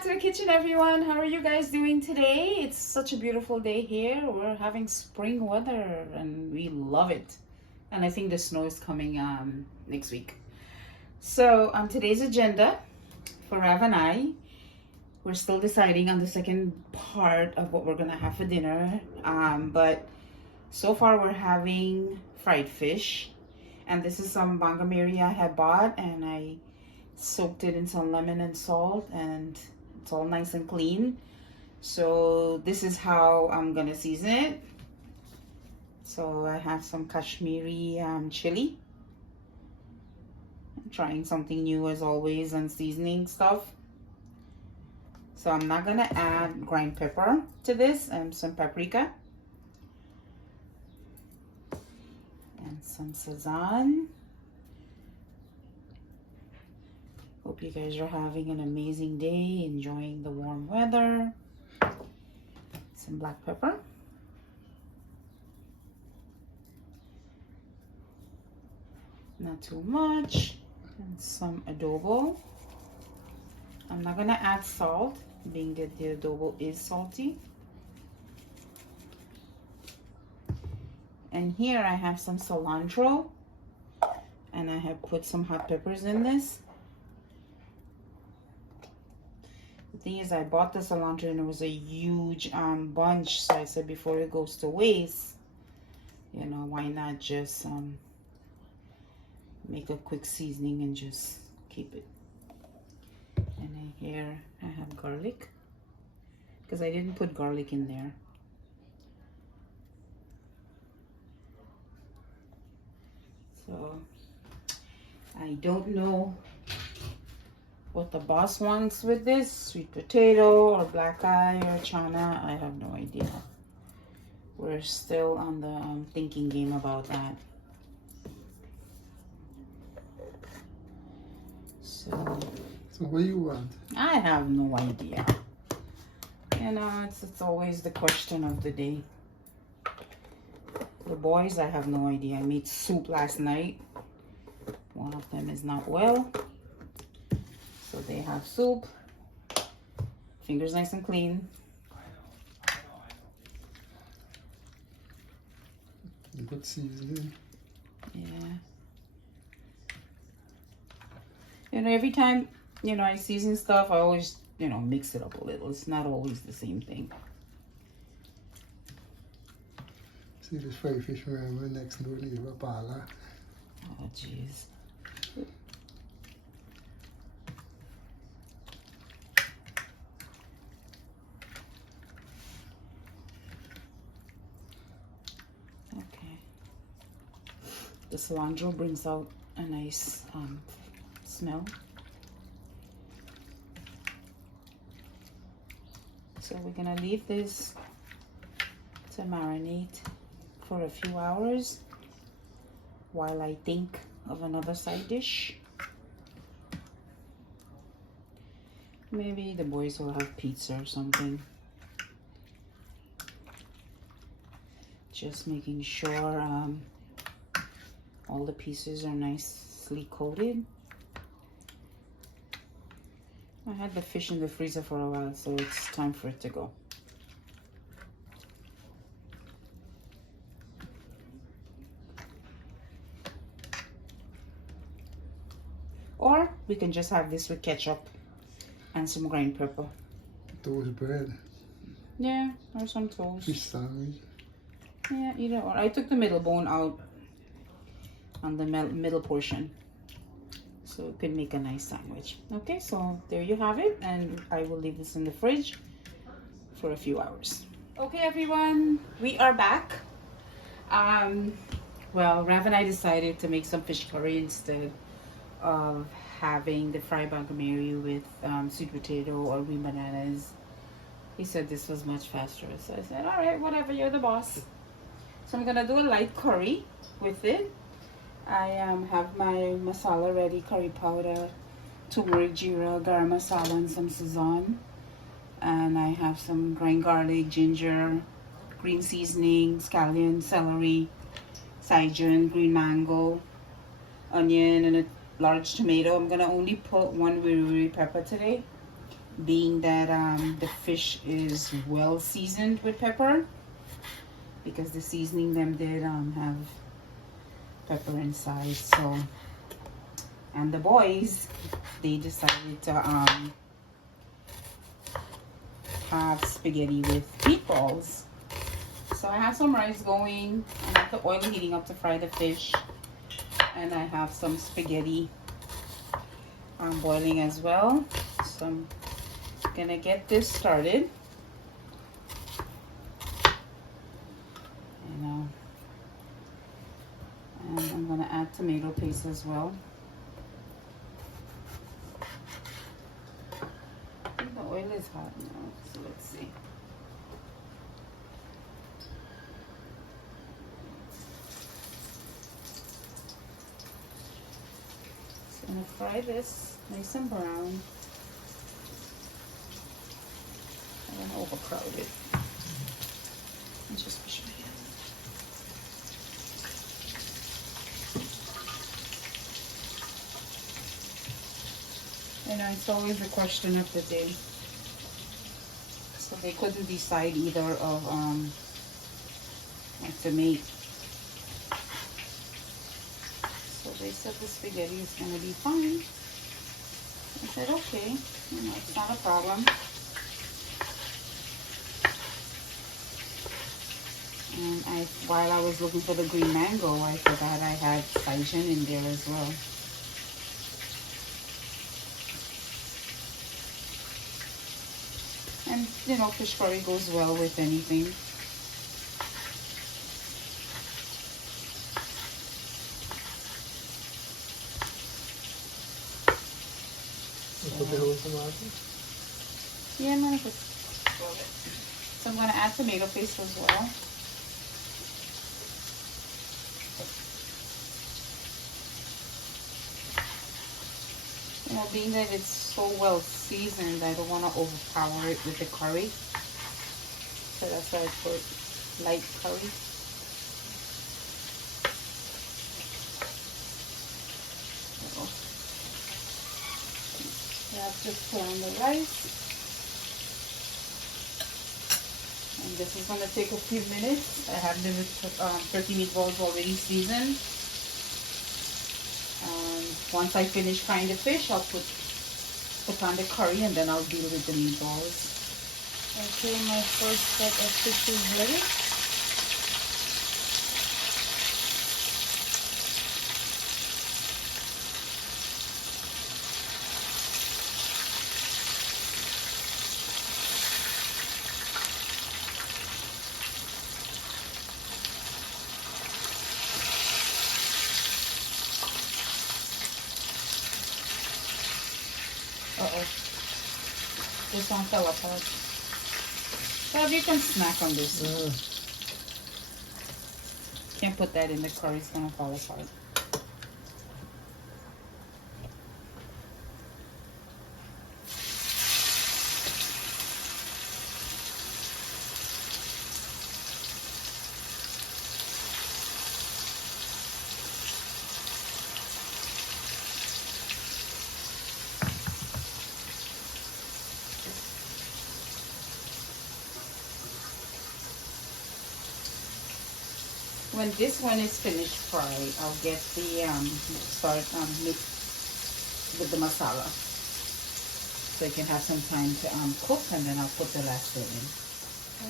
back to the kitchen, everyone. How are you guys doing today? It's such a beautiful day here. We're having spring weather and we love it. And I think the snow is coming next week. So on today's agenda for Rav and I, we're still deciding on the second part of what we're gonna have for dinner. But so far we're having fried fish. And this is some Bangamary I had bought, and I soaked it in some lemon and salt, and it's all nice and clean. So this is how I'm gonna season it. So I have some Kashmiri chili. I'm trying something new as always on seasoning stuff. So I'm not gonna add ground pepper to this, and some paprika and some sazan. Hope you guys are having an amazing day, enjoying the warm weather. Some black pepper. Not too much. And some adobo. I'm not gonna add salt, being that the adobo is salty. And here I have some cilantro, and I have put some hot peppers in this. The thing is, I bought the cilantro and it was a huge bunch, so I said before it goes to waste, you know, why not just make a quick seasoning and just keep it. And then here I have garlic, because I didn't put garlic in there. So I don't know what the boss wants with this, sweet potato or black eye or chana. I have no idea. We're still on the thinking game about that. So what do you want? I have no idea. You know, it's always the question of the day. The boys, I have no idea. I made soup last night. One of them is not well, so they have soup. Fingers nice and clean. Good seasoning. Yeah. You know, every time, you know, I season stuff, I always, you know, mix it up a little. It's not always the same thing. See this fried fish remember next door neighbor Paula. Oh jeez. Okay. The cilantro brings out a nice smell. So we're gonna leave this to marinate for a few hours while I think of another side dish. Maybe the boys will have pizza or something. Just making sure all the pieces are nicely coated. I had the fish in the freezer for a while, so it's time for it to go. Or we can just have this with ketchup and some ground pepper. Toast bread. Yeah, or some toast. Fish sandwich. Yeah, either or. I took the middle bone out on the middle portion, so it could make a nice sandwich. Okay, so there you have it, and I will leave this in the fridge for a few hours. Okay, everyone, we are back. Well, Rav and I decided to make some fish curry instead of having the fried Bangamary with sweet potato or green bananas. He said this was much faster, so I said, all right, whatever, you're the boss. So I'm gonna do a light curry with it. I have my masala ready, curry powder, turmeric, jeera, garam masala, and some sazan. And I have some ground garlic, ginger, green seasoning, scallion, celery, saigon, green mango, onion, and a large tomato. I'm gonna only put one wiri pepper today. being that the fish is well seasoned with pepper, because the seasoning them did have pepper inside. So, and the boys, they decided to have spaghetti with meatballs. So I have some rice going, and I have the oil heating up to fry the fish, and I have some spaghetti boiling as well. So I'm gonna get this started. And I'm gonna add tomato paste as well. I think the oil is hot now, so let's see. Just gonna fry this nice and brown. I don't want to overcrowd it. Let's just push my hand. You know, it's always a question of the day. So they couldn't decide either of what to make. So they said the spaghetti is gonna be fine. I said, okay, you know, it's not a problem. And while I was looking for the green mango, I forgot I had Cajun in there as well. And, you know, fish curry goes well with anything. Put the whole tomato? Yeah, I'm going to put it. So I'm going to add tomato paste as well. You know, being that it's so well seasoned, I don't want to overpower it with the curry. So that's why I put light curry. So, you have to put on the rice. And this is going to take a few minutes. I have the turkey meatballs already seasoned. Once I finish frying the fish, I'll put on the curry, and then I'll deal with the meatballs. Okay, my first set of fish is ready. Uh-oh. This one fell apart. So you can snack on this. Can't put that in the curry, it's gonna fall apart. When this one is finished fried, I'll get the start mix with the masala, so you can have some time to cook, and then I'll put the last set in.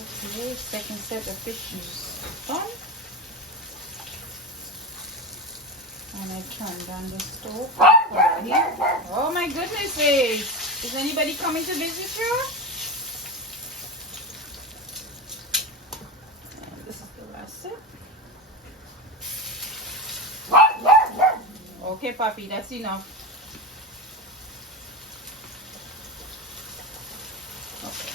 Okay, second set of fish is done, and I turned on the stove. Oh my goodness, is anybody coming to visit you? And this is the last set. Okay, Papi, that's enough. Okay.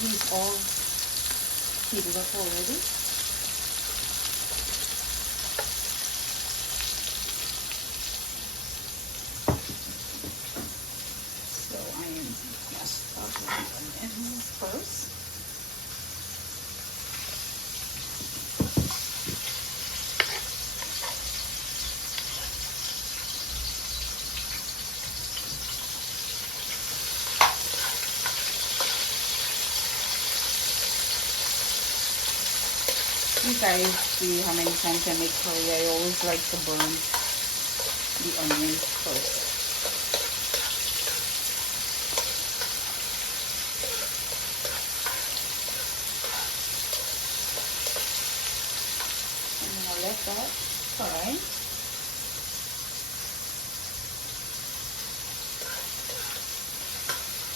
He's all heated up already. first. You guys see how many times I make curry. I always like to burn the onions first. And then I'll let that fry.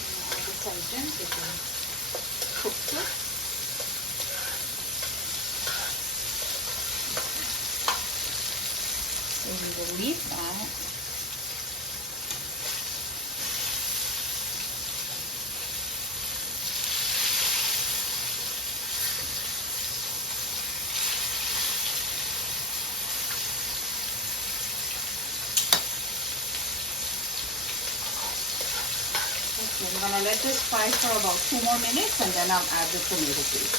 And I'll add the sardine to cook it. So we will leave that. Okay, I'm gonna let this fry for about 2 more minutes and then I'll add the tomato paste.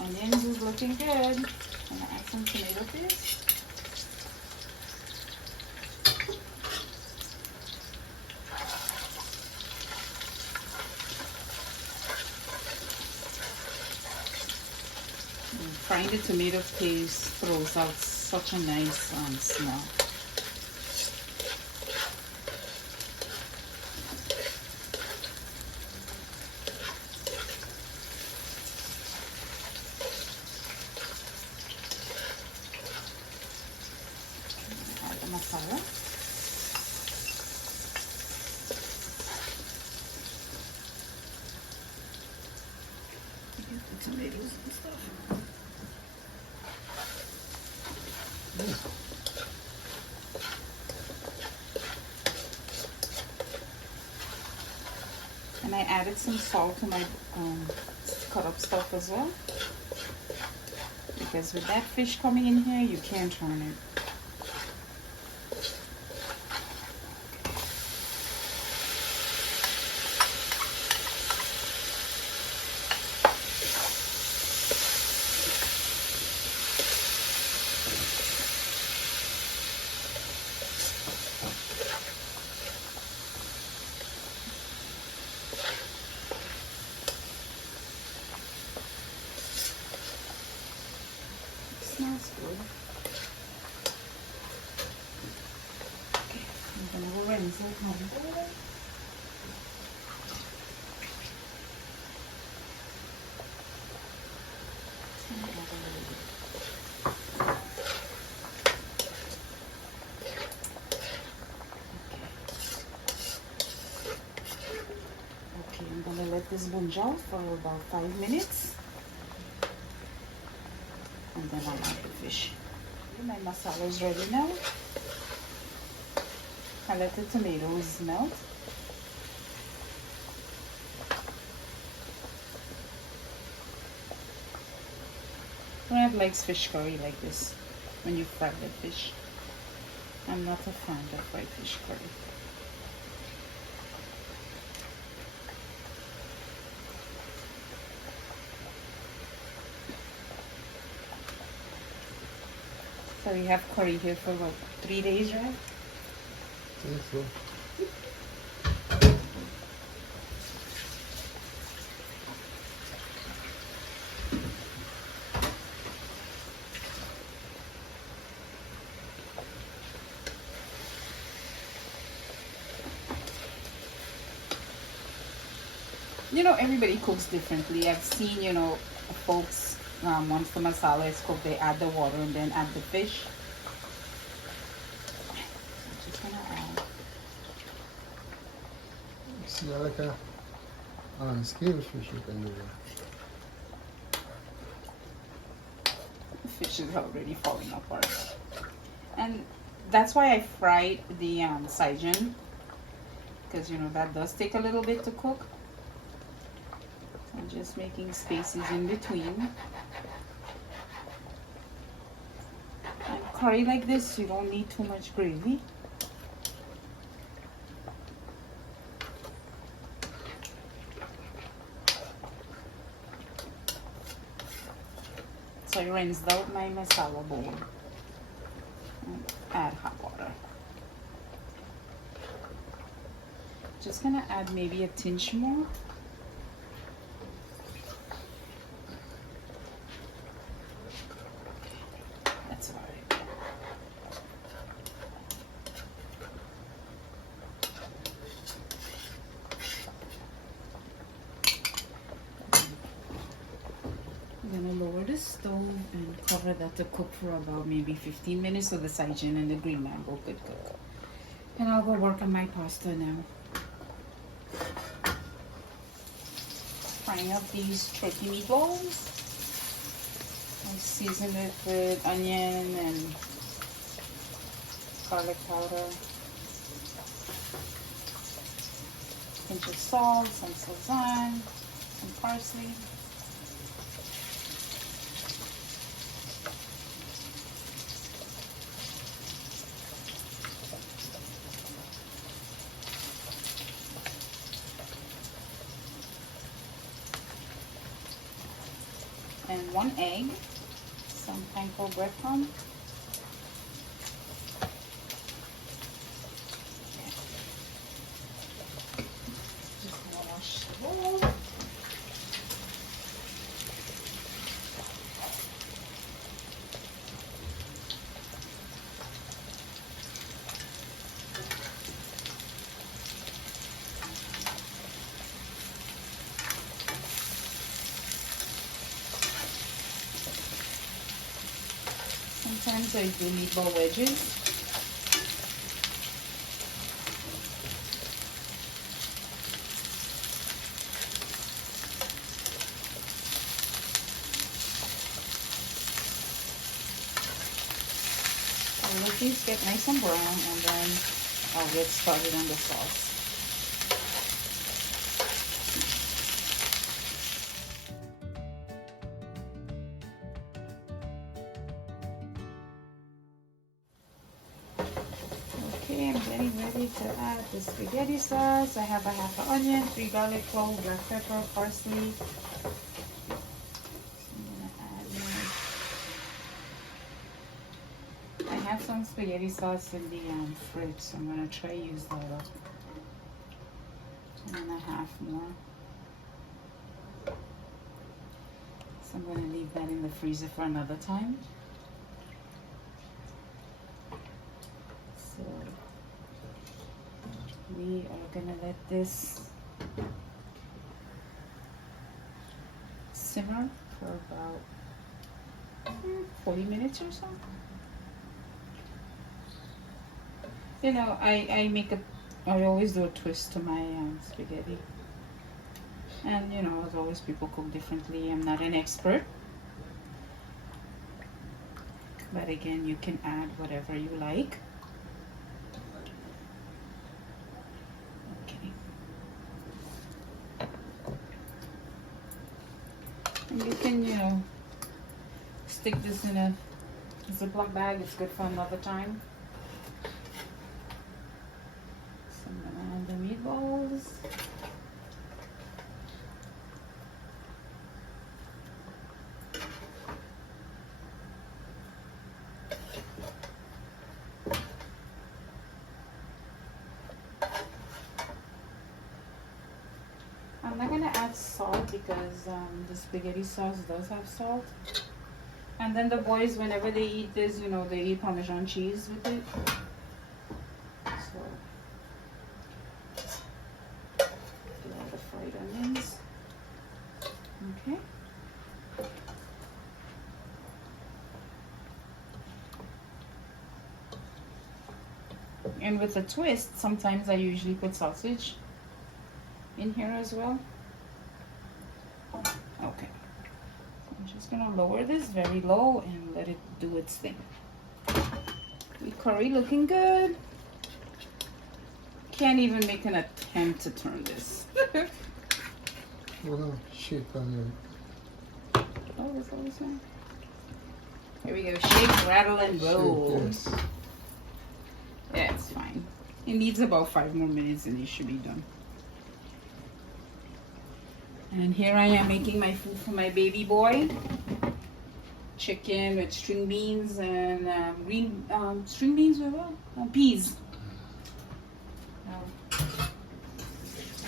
Onions is looking good. I'm gonna add some tomato paste. Frying the tomato paste throws out such a nice smell. Add the masala. Get the tomatoes and stuff. And I added some salt to my cut up stuff as well, because with that fish coming in here you can't turn it. Smells good. Okay, I'm gonna go rinse it now. Okay, I'm gonna let this bunjal for about 5 minutes. And then I'll add the fish. My masala is ready now. I let the tomatoes melt. Brad likes fish curry like this when you fry the fish. I'm not a fan of fried fish curry. So we have curry here for about 3 days, right? I think so. You know, everybody cooks differently. I've seen, you know, folks, once the masala is cooked, they add the water and then add the fish. I'm just gonna add. See, I like a scale fish you can do that. The fish is already falling apart. And that's why I fried the saijan, because, you know, that does take a little bit to cook. I'm just making spaces in between. And curry like this, you don't need too much gravy. So I rinsed out my masala bowl. And add hot water. Just gonna add maybe a tinge more. That's about it. I'm gonna lower the stove and cover that to cook for about maybe 15 minutes so the Saijin and the green mango could cook. And I'll go work on my pasta now. Frying up these turkey meatballs. I season it with onion and garlic powder, pinch of salt, some sazon, some parsley. And 1 egg, some panko breadcrumb. Just gonna wash the bowl. Sometimes I do meatball wedges. I'll let these get nice and brown and then I'll get started on the sauce. Okay, I'm getting ready to add the spaghetti sauce. I have a half an onion, 3 garlic cloves, black pepper, parsley. So I'm gonna add I have some spaghetti sauce in the fridge, so I'm gonna try use that up. And a half more. So I'm gonna leave that in the freezer for another time. So we are gonna let this simmer for about 40 minutes or so. You know, I always do a twist to my spaghetti. And you know, as always, people cook differently. I'm not an expert. But again, you can add whatever you like. Okay. And you can, you know, stick this in a Ziploc bag. It's good for another time. So I'm gonna add the meatballs. I'm not gonna add salt because the spaghetti sauce does have salt. And then the boys, whenever they eat this, you know, they eat Parmesan cheese with it. So, add the fried onions. Okay. And with a twist, sometimes I usually put sausage in here as well. Okay. I'm just gonna lower this very low and let it do its thing. The curry looking good. Can't even make an attempt to turn this. Well, no, shit on you. Oh, that's always fine. Here we go. Shake, rattle, and roll. Yes. Yeah, it's fine. It needs about 5 more minutes and it should be done. And here I am making my food for my baby boy. chicken with string beans and green string beans with what? Peas.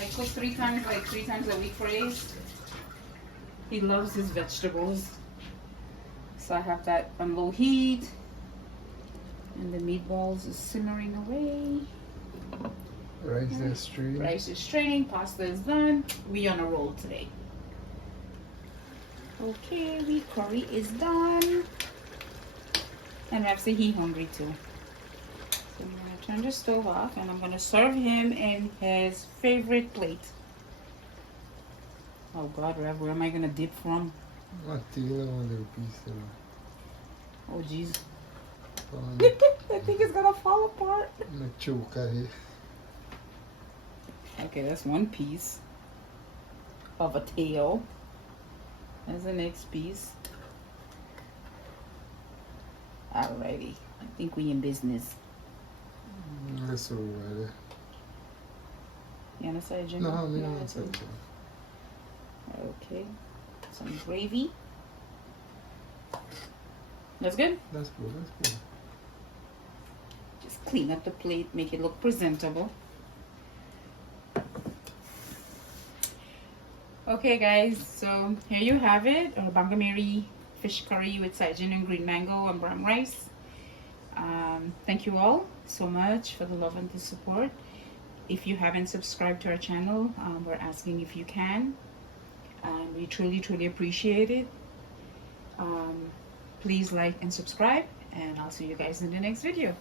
I cook 3 times, like 3 times a week for Ace. He loves his vegetables. So I have that on low heat. And the meatballs is simmering away. Rice is straining. Rice is straining, pasta is done. We on a roll today. Okay, we curry is done. And obviously he hungry too. So I'm gonna turn the stove off and I'm gonna serve him in his favorite plate. Oh God, Rev, where am I gonna dip from? What the other one little piece Oh jeez. of I think it's gonna fall apart. choke at it. Okay, that's one piece of a tail. That's the next piece. Alrighty, I think we in business. That's all right. You understand, Jimmy? No, I mean, No, it's okay. Some gravy. That's good. That's good. That's good. Just clean up the plate, make it look presentable. Okay guys, so here you have it, our Bangamary fish curry with sajin and green mango and brown rice. Thank you all so much for the love and the support. If you haven't subscribed to our channel, we're asking if you can. We truly appreciate it. Please like and subscribe, and I'll see you guys in the next video.